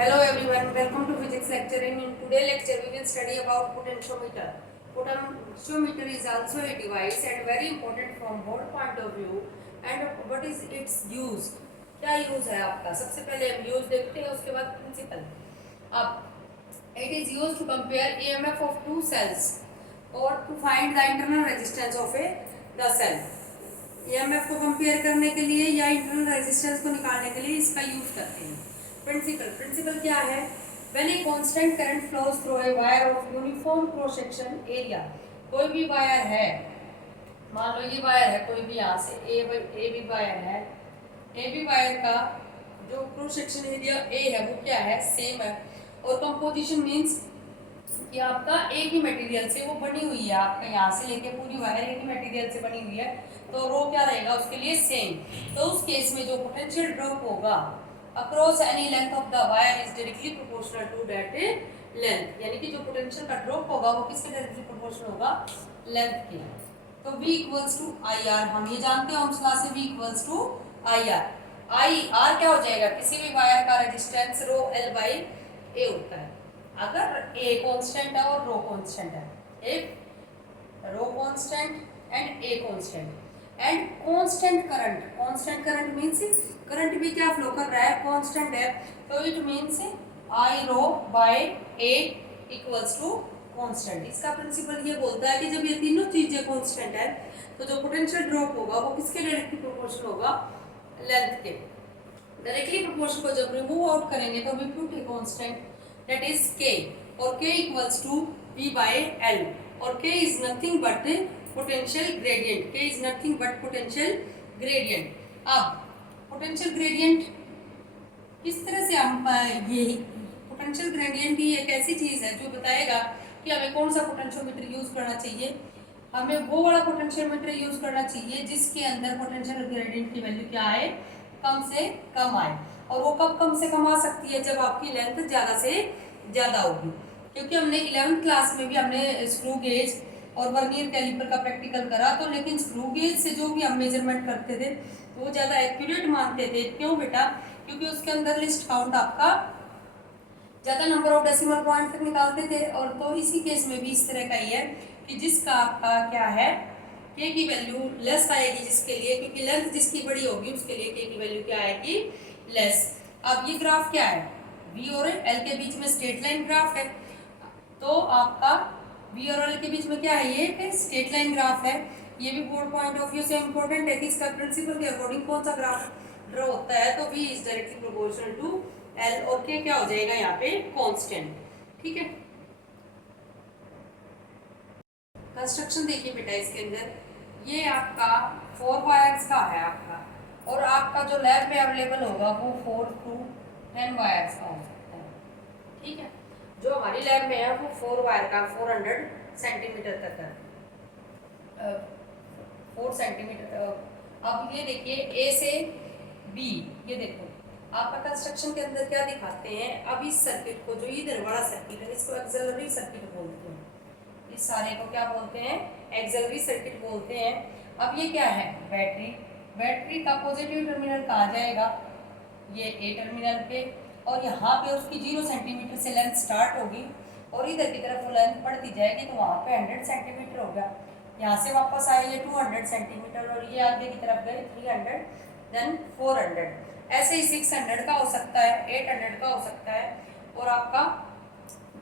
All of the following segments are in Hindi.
Hello everyone, welcome to physics lecture. In today's lecture, we will study about potentiometer. Potentiometer is also a device and very important from board point of view. And what is its use? क्या यूज है आपका? सबसे पहले हम यूज देखते हैं, उसके बाद प्रिंसिपल. अब it is used to compare EMF of two cells or to find the internal resistance of the cell. EMF को कंपेयर करने के लिए या इंटरनल रेजिस्टेंस को निकालने के लिए इसका यूज करते हैं. प्रिंसिपल क्या है? When a constant current flows through a wire of uniform cross section area. कोई भी वायर है, मान लो ये वायर है, कोई भी यहाँ से ए बी वायर है. ए बी वायर का जो क्रॉस सेक्शन एरिया ए है वो क्या है? सेम है. और कंपोजिशन मींस कि आपका एक ही मटेरियल से वो बनी हुई है. आपका यहाँ से लेके पूरी वायर एक ही मटेरियल से बनी हुई है, तो रो क्या रहेगा उसके लिए? सेम. तो उस केस में जो पोटेंशियल ड्रॉप होगा across any length of the wire is directly proportional to that length. यानी कि जो पोटेंशियल का ड्रॉप होगा वो किसके डायरेक्टली प्रोपोर्शनल होगा? लेंथ के. तो V equals to I R. हम ये जानते हैं ओम्स लॉ से, V equals to I R. I R क्या हो जाएगा? किसी भी वायर का resistance rho L by A होता है. अगर ए कांस्टेंट है और रो कांस्टेंट है, एक rho constant and a constant and constant current means current भी क्या फ्लो कर रहा है? कांस्टेंट है. तो it means I rho by a equals to constant. इसका प्रिंसिपल ये बोलता है कि जब ये तीनों चीजें कांस्टेंट है तो जो पोटेंशियल ड्रॉप होगा वो किसके डायरेक्टली प्रोपोर्शनल होगा? लेंथ के. डायरेक्टली प्रोपोर्शनल को जब रिमूव आउट करेंगे तो we put a constant that is k, और k equals to p by l, और k is nothing but potential gradient. k is nothing but potential gradient. अब potential gradient किस तरह से हम ये potential gradient ही एक ऐसी चीज है जो बताएगा कि हमें कौन सा पोटेंशियोमीटर यूज करना चाहिए. हमें वो वाला पोटेंशियोमीटर यूज करना चाहिए जिसके अंदर पोटेंशियल ग्रेडियंट की वैल्यू क्या आए? कम से कम आए. और वो कब कम से कम आ सकती है? जब आपकी लेंथ ज़्यादा से ज़्यादा होगी. क्योंकि हमने 11th क्लास में भी हमने स्क्रू गेज और वर्नियर कैलिपर का प्रैक्टिकल करा, तो लेकिन स्क्रू गेज से जो भी हम मेजरमेंट करते थे वो ज़्यादा एक्यूरेट मानते थे. क्यों बेटा? क्योंकि उसके अंदर लिस्ट काउंट आपका ज़्यादा नंबर ऑफ डेसिमल पॉइंट तक निकालते थे. और तो इसी केस में भी इस तरह का ही है कि जिसका आपका क्या है, के की वैल्यू लेस आएगी जिसके लिए, क्योंकि लेंथ जिसकी बड़ी होगी उसके लिए के की वैल्यू क्या आएगी? लेस. अब ये ग्राफ क्या है? V और L के बीच में स्ट्रेट लाइन ग्राफ है. तो आपका V और L के बीच में क्या है? ये एक स्ट्रेट लाइन ग्राफ है. ये भी बोर्ड पॉइंट ऑफ व्यू से इम्पोर्टेंट है कि इसका प्रिंसिपल के अकॉर्डिंग कौन सा ग्राफ ड्रॉ होता है. तो V is directly proportional to L और K क्या हो जाएगा यहाँ पे? कांस्टेंट. ठीक है. कंस्ट्रक्शन देखिए बेटा, इसके अंदर ये आपका 4 वायर्स का है आपका, और आपका जो लैब में अवेलेबल होगा वो 4 to 10 वायर्स का हो सकता है. ठीक है. जो हमारी लैब में है वो 4 वायर का 400 सेंटीमीटर तक है. 4 सेंटीमीटर. अब ये देखिए ए से बी, ये देखो आपका कंस्ट्रक्शन के अंदर क्या दिखाते हैं. अब इस सर्किट को, जो इधर बड़ा सर्किट है, इसको एक्सिलरी सर्किट बोलते हैं. इस सारे को क्या बोलते हैं? एक्सिलरी सर्किट बोलते हैं. अब ये क्या है? बैटरी. बैटरी का पॉजिटिव टर्मिनल कहाँ जाएगा? ये ए टर्मिनल पे, और यहाँ पे उसकी 0 सेंटीमीटर से लेंथ स्टार्ट होगी और इधर की तरफ वो लेंथ बढ़ती जाएगी, तो वहाँ पे 100 सेंटीमीटर होगा. यहाँ से वापस आए ये 200 सेंटीमीटर, और ये आगे की तरफ गए 300, देन 400. ऐसे ही 600 का हो सकता है, 800 का हो सकता है, और आपका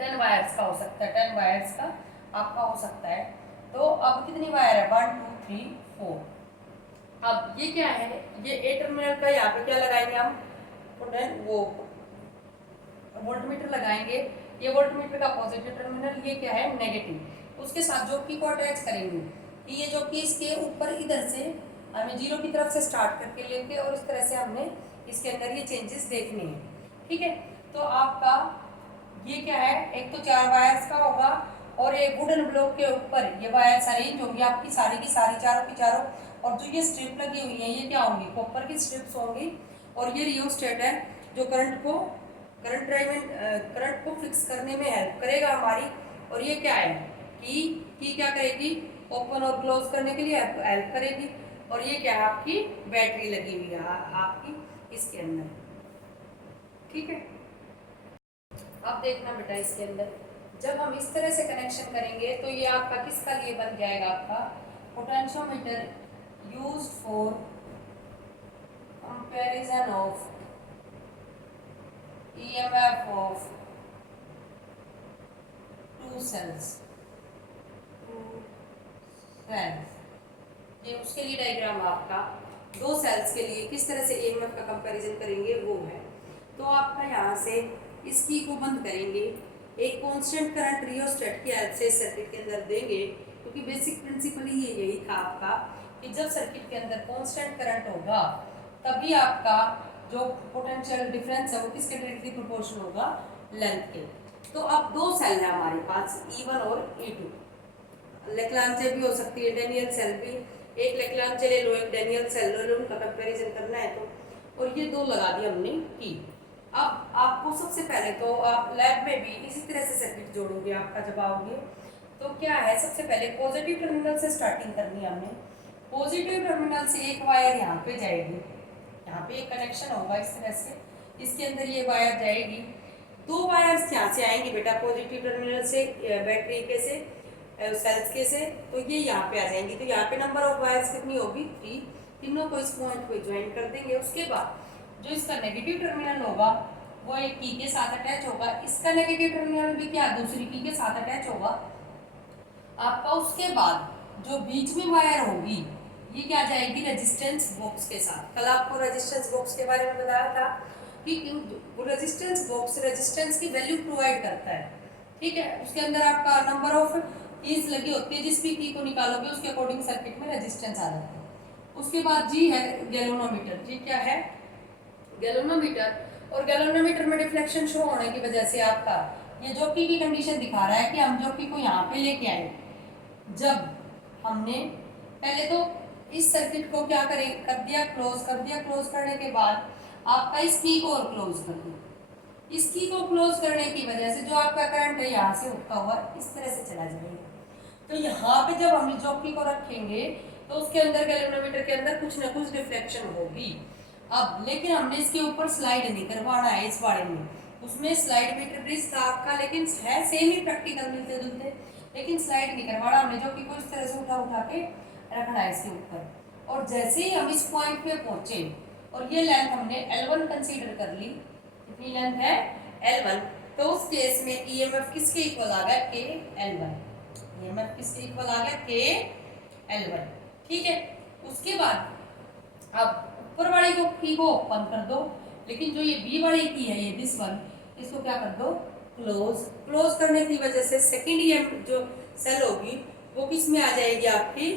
10 वायर्स का हो सकता है. 10 वायर्स का आपका हो सकता है. तो अब कितनी वायर है? 1 2 3 4. अब ये क्या है? ये ए टर्मिनल का यहाँ पे क्या लगाएंगे हम? वो वोल्टमीटर लगाएंगे. ये वोल्टमीटर का पॉजिटिव टर्मिनल, ये क्या है? नेगेटिव. उसके साथ जॉकी को अटैच करेंगे कि ये जॉकी इसके ऊपर इधर से हमें 0 की तरफ से स्टार्ट करके लेंगे, और इस तरह से हमने इसके अंदर ये चेंजेस देखने हैं. ठीक है. तो आपका ये क्या है? एक तो 4 वायर्स का होगा, और एक वुडन ब्लॉक के ऊपर ये वायर्स अरेंज होंगी आपकी सारी की सारी, चारों की चारों. और जो ये स्ट्रिप लगी हुई है ये क्या होंगी? कॉपर की स्ट्रिप्स होंगी. और ये रियोस्टेट है जो करंट को फिक्स करने में हेल्प करेगा हमारी. और ये क्या है? की क्या करेगी? ओपन और क्लोज करने के लिए हेल्प करेगी. और ये क्या है? आपकी बैटरी लगी हुई है आपकी इसके अंदर. ठीक है. अब देखना बेटा इसके अंदर जब हम इस तरह से कनेक्शन करेंगे तो ये आपका किसका लिए बन जाएगा, आपका potentiometer used for comparison of EMF of two cells. ये उसके लिए डायग्राम आपका दो सेल्स के लिए किस तरह से ईएमएफ का कंपैरिजन करेंगे वो है। तो आपका यहाँ से इस की को बंद करेंगे, एक कांस्टेंट करंट रियोस्टेट की हेल्प से सर्किट के अंदर देंगे, क्योंकि बेसिक प्रिंसिपल ही यही था आपका कि जब सर्किट के अंदर कांस्टेंट करंट होगा तभी आपका जो पोटेंशियल डिफरेंस है वो किसके डायरेक्टली प्रोपोर्शनल होगा, लेंथ के। तो अब दो सेल है हमारे पास E1 और E2, लेग्रांजे भी हो सकती है, डेनियल सेल भी, एक लेग्रांजे ले लो एक डेनियल सेल ले लो, उनका कंपैरिजन करना है तो, और ये दो लगा दी हमने की। अब आपको सबसे पहले तो आप लैब में भी इसी तरह से सर्किट जोड़ोगे आपका जब आओगे तो क्या है, सबसे पहले पॉजिटिव टर्मिनल से स्टार्टिंग करनी है हमने। पॉजिटिव टर्मिनल से एक वायर यहाँ पे जाएगी, यहाँ पे एक कनेक्शन होगा इस तरह से, इसके अंदर ये वायर जाएगी, दो वायर्स यहाँ से आएंगे बेटा पॉजिटिव टर्मिनल से बैटरी के से सेल्स के से, तो ये यहाँ पे आ जाएंगी। तो यहाँ पे नंबर ऑफ वायर्स कितनी होगी, 3, तीनों को इस पॉइंट पे ज्वाइन कर देंगे। उसके बाद जो इसका नेगेटिव टर्मिनल होगा वो एक की के साथ अटैच होगा, इसका नेगेटिव टर्मिनल भी क्या दूसरी की के साथ अटैच होगा आपका। उसके बाद जो बीच में वायर होगी ये क्या जाएगी रेजिस्टेंस बॉक्स के साथ। कल आपको रेजिस्टेंस बॉक्स के बारे में बताया था कि रेजिस्टेंस बॉक्स रेजिस्टेंस की वैल्यू प्रोवाइड करता है, ठीक है। उसके अंदर आपका नंबर ऑफ कीज लगी होती है, जिस भी की को निकालोगे उसके अकॉर्डिंग सर्किट में रेजिस्टेंस आ जाता है। उसके बाद जी है गैल्वेनोमीटर, जी क्या है गैल्वेनोमीटर, और गैल्वेनोमीटर में डिफ्लेक्शन शो होने की वजह से आपका ये जॉकी की कंडीशन दिखा रहा है कि हम जॉकी को यहाँ पे लेके आए। जब हमने पहले तो इस सर्किट को क्या करें कर दिया क्लोज, कर दिया क्लोज करने के बाद आपका इस की को और क्लोज कर दिया। इस की को क्लोज करने की वजह से जो आपका करंट है यहाँ से उठता हुआ इस तरह से चला जाएगा। तो यहाँ पे जब हम जॉकी को रखेंगे तो उसके अंदर गैल्वेनोमीटर के अंदर कुछ ना कुछ डिफ्लेक्शन होगी। अब लेकिन हमने इसके ऊपर स्लाइड नहीं करवाना है इस बारे में, उसमें स्लाइड मीटर ब्रिज था आपका, लेकिन है सेम ही प्रैक्टिकल मिलते जुलते, लेकिन स्लाइड नहीं करवाना हमने, जॉकी को इस तरह से उठा उठा के रखना है इसके ऊपर। और जैसे ही हम इस पॉइंट पे पहुंचे और ये लेंथ हमने L1 कंसीडर कर ली, कितनी लेंथ है L1, तो उस केस में EMF किसके इक्वल आ गया K L1, EMF किसके इक्वल आ गया K L1, ठीक है। उसके बाद अब ऊपर वाली को की को ओपन कर दो, लेकिन जो ये बी वाली की है ये दिस वन, इसको क्या कर दो क्लोज। क्लोज करने की वजह से सेकेंड EMF जो सेल होगी वो किस में आ जाएगी आपकी,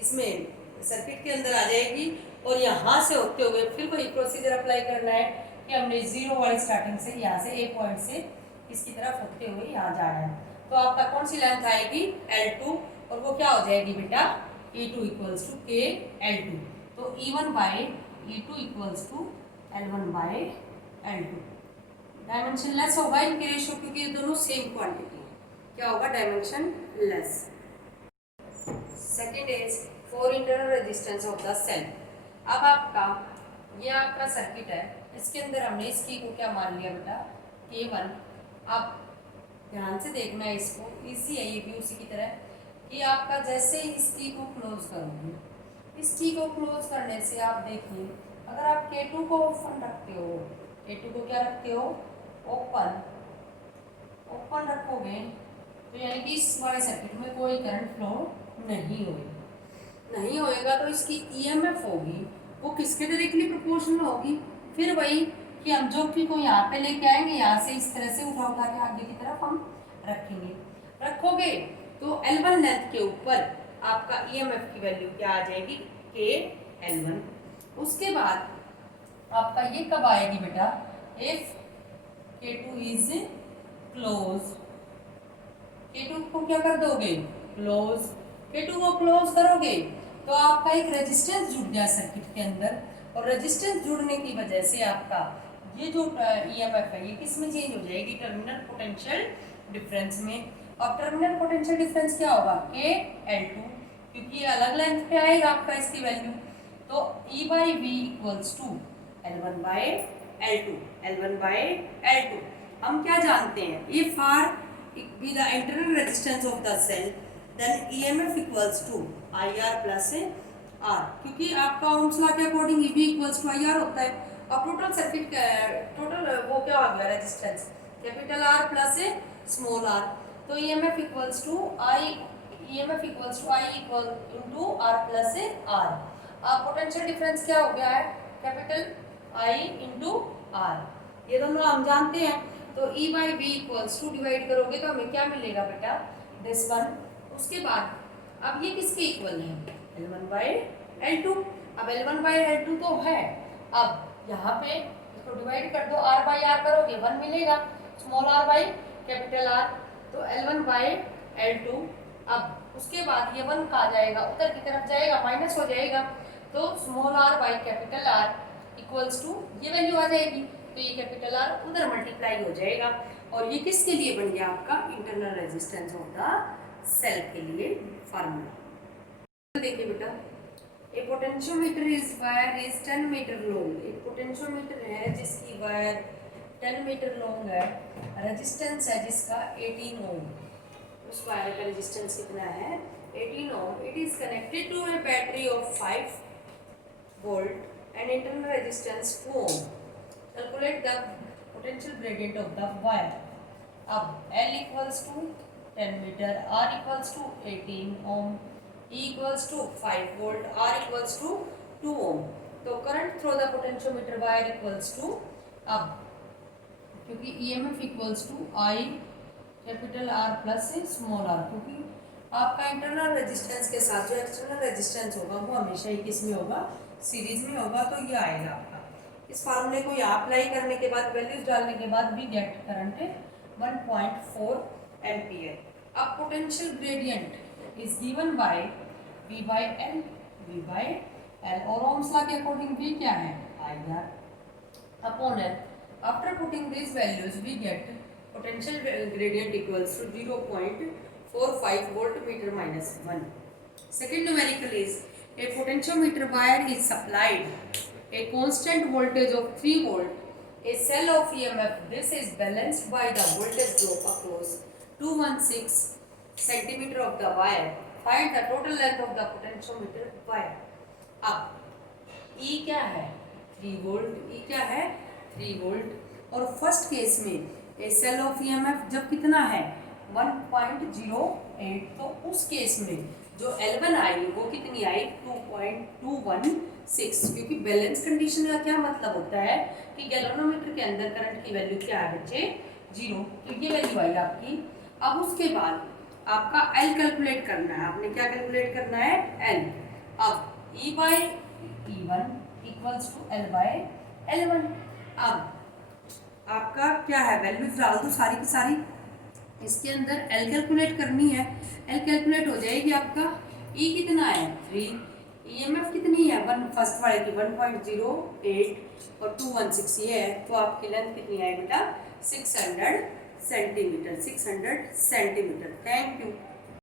इसमें सर्किट के अंदर आ जाएगी, और यहाँ से होते हुए फिर वही प्रोसीजर अप्लाई करना है कि हमने जीरो वाली स्टार्टिंग से यहाँ से एक पॉइंट से इसकी तरफ होते हुए यहाँ जाना है। तो आपका कौन सी लेंथ आएगी L2, और वो क्या हो जाएगी बेटा E2 equals to K L2। तो E1 by E2 equals to L1 by L2। Dimensionless होगा इनके रेशियो, क्योंकि ये दोनों सेम क्वांटिटी है, क्या होगा dimensionless. Second is for internal resistance of the cell. अब आपका ये आपका सर्किट है, इसके अंदर हमने इस की को क्या मान लिया बेटा K1। अब ध्यान से देखना है, इसको इजी है ये भी उसी की तरह कि आपका जैसे इस की को क्लोज करोगे, इस की को क्लोज करने से आप देखिए अगर आप K2 को ओपन रखते हो, K2 को क्या रखते हो ओपन, ओपन रखोगे तो यानी कि इस वाले सर्किट में कोई करंट फ्लो नहीं होगा, नहीं होएगा तो इसकी EMF होगी वो किसके डायरेक्टली प्रोपोर्शनल होगी, फिर वही कि हम जॉकी को यहाँ पे लेके आएंगे, यहाँ से इस तरह से उठा उठा के आगे की तरफ हम रखेंगे, रखोगे तो L1 लेंथ के ऊपर आपका EMF की वैल्यू क्या आ जाएगी K L1। उसके बाद आपका ये कब आएगी बेटा if K2 is close, K2 को क्या कर दोगे क्लोज, K2 को क्लोज करोगे तो आपका एक रेजिस्टेंस जुड़ गया सर्किट के अंदर, और रेजिस्टेंस जुड़ने की वजह से आपका ये जो EMF है ये किस में चेंज हो जाएगी टर्मिनल पोटेंशियल डिफरेंस में। अब टर्मिनल पोटेंशियल डिफरेंस क्या होगा K L2, क्योंकि ये अलग लेंथ पे आएगा आपका इसकी वैल्यू, तो E by V equals to L1 by L2, L1 by L2। हम क्या जानते हैं, if R be the internal resistance of the cell then EMF equals to I R plus R, क्योंकि आपका ओम्स लॉ के according EB equals to I R होता है। अब टोटल सर्किट टोटल वो क्या हो गया resistance, capital R plus small R, तो EMF equals to I equal into R plus R. अब पोटेंशियल डिफरेंस क्या हो गया है, कैपिटल आई इंटू आर, ये दोनों हम जानते हैं। तो E by B equals to divide करोगे तो हमें क्या मिलेगा बेटा, दिस वन। उसके बाद अब ये किसके इक्वल है, L1 बाई L2। अब L1 बाई L2 तो है, अब यहाँ पे इसको डिवाइड कर दो, R बाई R करोगे 1 मिलेगा, small r by capital R, तो L1 बाई L2। अब उसके बाद ये 1 कहाँ जाएगा, उधर की तरफ जाएगा, माइनस हो जाएगा, तो small r by capital R equals to ये वैल्यू आ जाएगी, तो ये कैपिटल R उधर मल्टीप्लाई हो जाएगा, और ये किसके लिए बन गया आपका, internal resistance of the cell के लिए फार्मूला। देखिए बेटा, a potentiometer is wire is 10 metre long, एक पोटेंशियोमीटर है जिसकी वायर 10 मीटर लॉन्ग है, रेजिस्टेंस है जिसका 18 ओम, उस वायर का रेजिस्टेंस कितना है 18 ohm. It is connected to a battery of 5 volt and internal resistance 2 ohm. Calculate the potential gradient of the wire. अब L equals to 10 metre, R equals to 18 ohm, E equals to 5 volt, R equals to 2 ohm। तो current through the potentiometer wire equals to, अब क्योंकि EMF equals to I capital R plus small r, क्योंकि आपका इंटरनल रेजिस्टेंस के साथ जो एक्सटर्नल रेजिस्टेंस होगा वो हमेशा ही किस में होगा, सीरीज में होगा, तो ये आएगा आपका। इस फार्मूले को यहाँ अप्लाई करने के बाद, वैल्यूज डालने के बाद वी गेट करंट 1.4 एम्पियर। अब potential gradient is given by V by L, V by L, और ओम्स लॉ के अकॉर्डिंग V क्या है, IR upon L। After putting these values we get potential gradient equals to 0.45 voltmeter minus 1। Second numerical is a potentiometer wire is supplied a constant voltage of 3 volt, a cell of EMF, this is balanced by the voltage drop across 216 centimeter of the wire, find the total length of the potentiometer wire। अब E क्या है 3 वोल्ट, E क्या है 3 वोल्ट, और फर्स्ट केस में ए सेल ऑफ EMF जब कितना है 1.08, तो उस केस में जो L1 आई वो कितनी आई 2.216, क्योंकि बैलेंस कंडीशन का क्या मतलब होता है कि गैल्वेनोमीटर के अंदर करंट की वैल्यू क्या है बच्चे 0, तो ये वैल्यू आई आपकी। अब उसके बाद आपका L कैलकुलेट करना है, आपने क्या कैलकुलेट करना है L। अब E by E1 equals to L by L1। अब आपका क्या है, वैल्यूज डाल दो सारी की सारी, इसके अंदर L कैलकुलेट करनी है, L कैलकुलेट हो जाएगी आपका, E कितना है 3, EMF कितनी है 1 फर्स्ट वाले की 1.08 और 216 ये है, तो आपकी लेंथ कितनी है बेटा 600 सेंटीमीटर। Thank you.